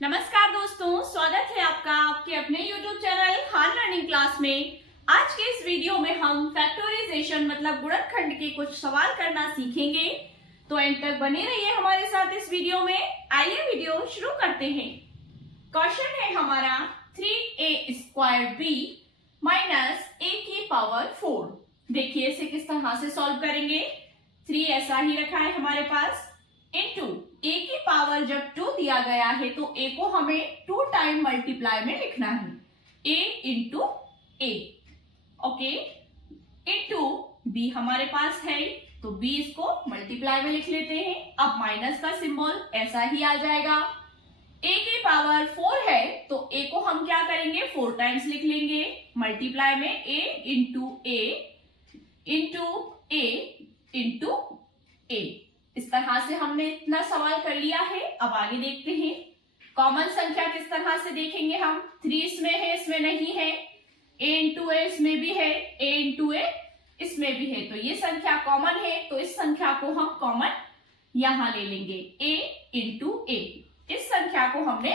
नमस्कार दोस्तों, स्वागत है आपका आपके अपने YouTube channel Khan learning class में। आज के इस वीडियो में हम फैक्टराइजेशन मतलब गुणनखंड के कुछ सवाल करना सीखेंगे, तो एंड तक बने रहिए हमारे साथ इस वीडियो में। आइए वीडियो शुरू करते हैं। क्वेश्चन है हमारा 3a² माइनस a की पावर 4। देखिए इसे किस तरह से सॉल्व करेंगे। 3 ऐसा ही रखा है हमारे पास, इनटू a की पावर जब 2 दिया गया है तो a को हमें 2 टाइम मल्टीप्लाई में लिखना है, a into a, okay, into b हमारे पास है तो b इसको मल्टीप्लाई में लिख लेते हैं। अब माइनस का सिंबल ऐसा ही आ जाएगा। a की पावर 4 है तो a को हम क्या करेंगे, 4 टाइम्स लिख लेंगे मल्टीप्लाई में, a into a into a into a। इस तरह से हमने इतना सवाल कर लिया है। अब आगे देखते हैं कॉमन संख्या किस तरह से देखेंगे हम। 3 इसमें है, इसमें नहीं है, a इंटू a इसमें भी है, a इंटू a इसमें भी है, तो ये संख्या कॉमन है, तो इस संख्या को हम कॉमन यहां ले लेंगे, a इंटू a। इस संख्या को हमने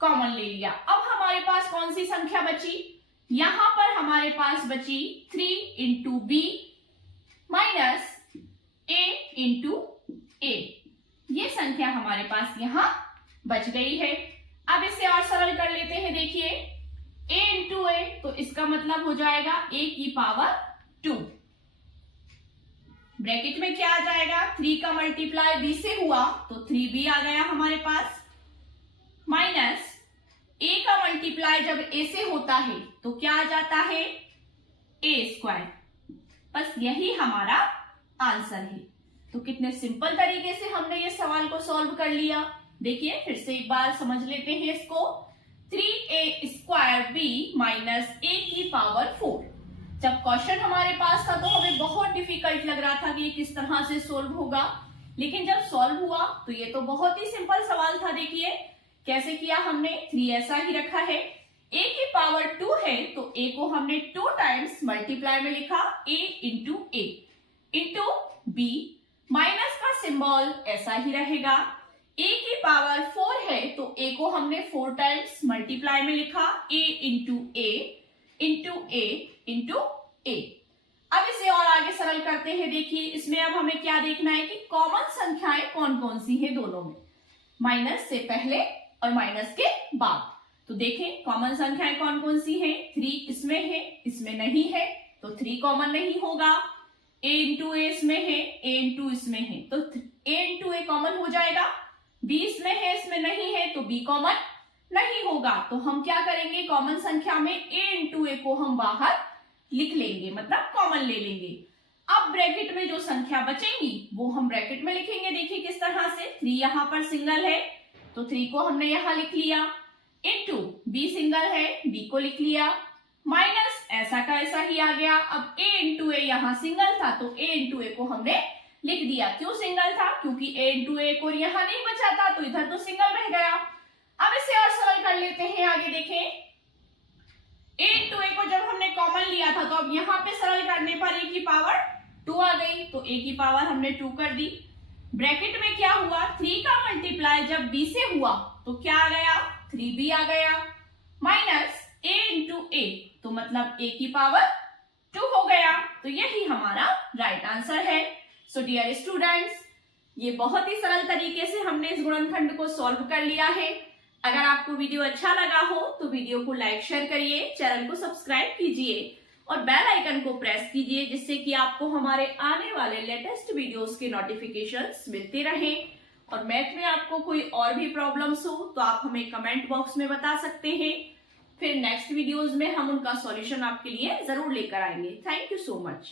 कॉमन ले लिया। अब हमारे पास कौन सी संख्या बची, यहां पर हमारे पास बची 3 into b minus a into a। ये संख्या हमारे पास यहां बच गई है। अब इसे और सरल कर लेते हैं। देखिए a इंटू a, तो इसका मतलब हो जाएगा a की पावर 2। ब्रैकेट में क्या आ जाएगा, 3 का मल्टीप्लाई b से हुआ तो 3b आ गया हमारे पास, माइनस a का मल्टीप्लाई जब a से होता है तो क्या आ जाता है, a²। बस यही हमारा आंसर है। तो कितने सिंपल तरीके से हमने ये सवाल को सॉल्व कर लिया। देखिए फिर से एक बार समझ लेते हैं इसको। 3a² माइनस a की पावर 4। जब क्वेश्चन हमारे पास था तो हमें बहुत डिफिकल्ट लग रहा था कि ये किस तरह से सॉल्व होगा, लेकिन जब सॉल्व हुआ तो ये तो बहुत ही सिंपल सवाल था। देखिए कैसे किया हमने, 3 ऐसा ही रखा है, a की पावर 2 है तो a को हमने 2 टाइम्स मल्टीप्लाई में लिखा, a into a into b, minus का सिंबल ऐसा ही रहेगा। a की पावर 4 है तो a को हमने 4 टाइम्स मल्टीप्लाई में लिखा, a into a into a into a। अब इसे और आगे सरल करते हैं। देखिए इसमें अब हमें क्या देखना है कि कॉमन संख्याएं कौन कौन सी है दोनों में, माइनस से पहले और माइनस के बाद। तो देखें कॉमन संख्याएं कौन कौन सी है। 3 इसमें है, इसमें नहीं है, तो 3 कॉमन नहीं होगा। a इंटू a इसमें है, a इंटू इसमें है, तो a इंटू a कॉमन हो जाएगा। b इसमें है, इसमें नहीं है, तो b कॉमन नहीं होगा। तो हम क्या करेंगे, कॉमन संख्या में a इंटू a को हम बाहर लिख लेंगे, मतलब कॉमन ले लेंगे। अब ब्रैकेट में जो संख्या बचेंगी वो हम ब्रैकेट में लिखेंगे। देखिए किस तरह से, 3 यहाँ पर सिंगल है तो 3 को हमने यहाँ लिख लिया, इंटू b सिंगल है, b को लिख लिया, माइनस ऐसा का ऐसा ही आ गया। अब a इंटू a यहाँ सिंगल था तो a इंटू a को हमने लिख दिया। क्यों सिंगल था, क्योंकि a इंटू a को यहाँ नहीं बचा था तो इधर तो सिंगल रह गया। अब इसे और सरल कर लेते हैं। आगे देखें a इंटू a को जब हमने कॉमन लिया था तो अब यहाँ पे सरल करने पर a की पावर 2 आ गई, तो a की पावर हमने 2 कर दी। ब्रैकेट में क्या हुआ, 3 का मल्टीप्लाई जब b से हुआ तो क्या आ गया, 3b आ गया, माइनस a इंटू a, तो मतलब a की पावर 2 हो गया। तो यही हमारा राइट आंसर है। सो डियर स्टूडेंट्स, ये बहुत ही सरल तरीके से हमने इस गुणनखंड को सॉल्व कर लिया है। अगर आपको वीडियो अच्छा लगा हो तो वीडियो को लाइक शेयर करिए, चैनल को सब्सक्राइब कीजिए और बेल आइकन को प्रेस कीजिए, जिससे कि आपको हमारे आने वाले लेटेस्ट वीडियोस के नोटिफिकेशंस मिलते रहें। और मैथ में आपको कोई और भी प्रॉब्लम्स हो तो आप हमें कमेंट बॉक्स में बता सकते हैं। फिर नेक्स्ट वीडियोस में हम उनका सॉल्यूशन आपके लिए जरूर लेकर आएंगे। Thank you so much.